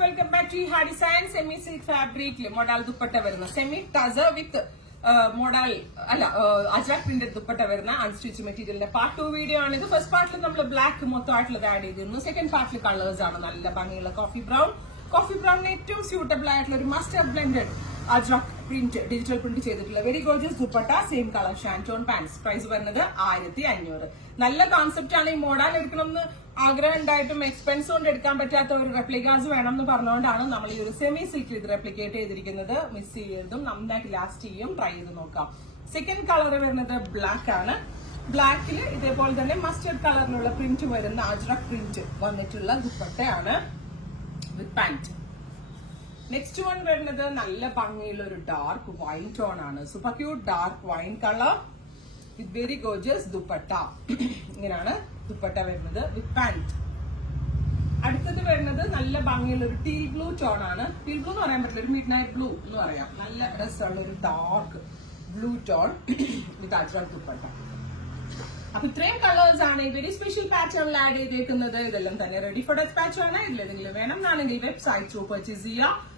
Welcome back to ഹാ design semi silk ഫാബ്രിക്കിൽ model dupatta വരുന്ന സെമി ടസർ വിത്ത് മോഡൽ അല്ല അജ്രക് പ്രിന്റഡ് ദുപ്പട്ട വരുന്ന അൺസ്റ്റിച്ച് മെറ്റീരിയലിന്റെ പാർട്ട് 2 വീഡിയോ ആണ് ഇത്. ഫസ്റ്റ് പാർട്ടിൽ നമ്മൾ ബ്ലാക്ക് മൊത്തമായിട്ടുള്ളത് ആഡ് ചെയ്തിരുന്നു. സെക്കൻഡ് പാർട്ടിൽ കളേഴ്സ് ആണ് നല്ല ഭംഗിയുള്ള കോഫി ബ്രൗണിന് ഏറ്റവും സ്യൂട്ടബിൾ ആയിട്ടുള്ള ഒരു mustard blended ajrak print digital print ചെയ്തിട്ടുള്ള very gorgeous dupatta, same colour shantung pants. Price വരുന്നത് 1500. നല്ല കോൺസെപ്റ്റ് ആണ്. ഈ മോഡൽ എടുക്കണമെന്ന് ആഗ്രഹം ഉണ്ടായിട്ടും എക്സ്പെൻസ് കൊണ്ട് എടുക്കാൻ പറ്റാത്ത ഒരു റെപ്ലിക്കാസ് വേണം എന്ന് പറഞ്ഞുകൊണ്ടാണ് നമ്മൾ ഈ ഒരു സെമി സിൽക്കിൽ ഇത് റെപ്ലിക്കേറ്റ് ചെയ്തിരിക്കുന്നത്. മിസ് ചെയ്യരുതും, നന്നായിട്ട് ലാസ്റ്റ് ചെയ്യും. ട്രൈ ചെയ്ത് നോക്കാം. സെക്കൻഡ് കളർ വരുന്നത് ബ്ലാക്ക് ആണ്. ബ്ലാക്കിൽ ഇതേപോലെ തന്നെ മസ്റ്റർഡ് കളറിലുള്ള പ്രിന്റ് വരുന്ന അജ്രക് പ്രിന്റ് വന്നിട്ടുള്ള ദുപ്പട്ടയാണ് വിത്ത് പാന്റ്. നെക്സ്റ്റ് വൺ വരുന്നത് നല്ല ഭംഗിയുള്ള ഒരു ഡാർക്ക് വൈൻ ടോൺ ആണ്. Super cute dark wine colour with very gorgeous dupatta. ഇങ്ങനെയാണ് ദുപ്പട്ട വരുന്നത് വിത്ത് പാന്റ്. അടുത്തത് വരുന്നത് നല്ല ഭംഗിയുള്ള ഒരു ടീൽ ബ്ലൂ ടോൺ ആണ്. ടീൽ ബ്ലൂ എന്ന് പറയാൻ പറ്റില്ല, ഒരു മിഡ് നൈറ്റ് ബ്ലൂ എന്ന് പറയാം. നല്ല രസമുള്ള ഒരു ഡാർക്ക് ബ്ലൂ ടോൺ വിത്ത് അജ്രക് ദുപ്പട്ട. അപ്പൊ ഇത്രയും കളേഴ്സ് ആണ് ഈ വെരി സ്പെഷ്യൽ പാറ്റേണിൽ ആഡ് ചെയ്തേക്കുന്നത്. ഇതെല്ലാം തന്നെ റെഡി ഫോർ ഡെസ്പാച്ച് ആണ്. ഇതിലെന്തെങ്കിലും വേണം എന്നാണെങ്കിൽ വെബ്സൈറ്റ് ത്രൂ പർച്ചേസ് ചെയ്യുക.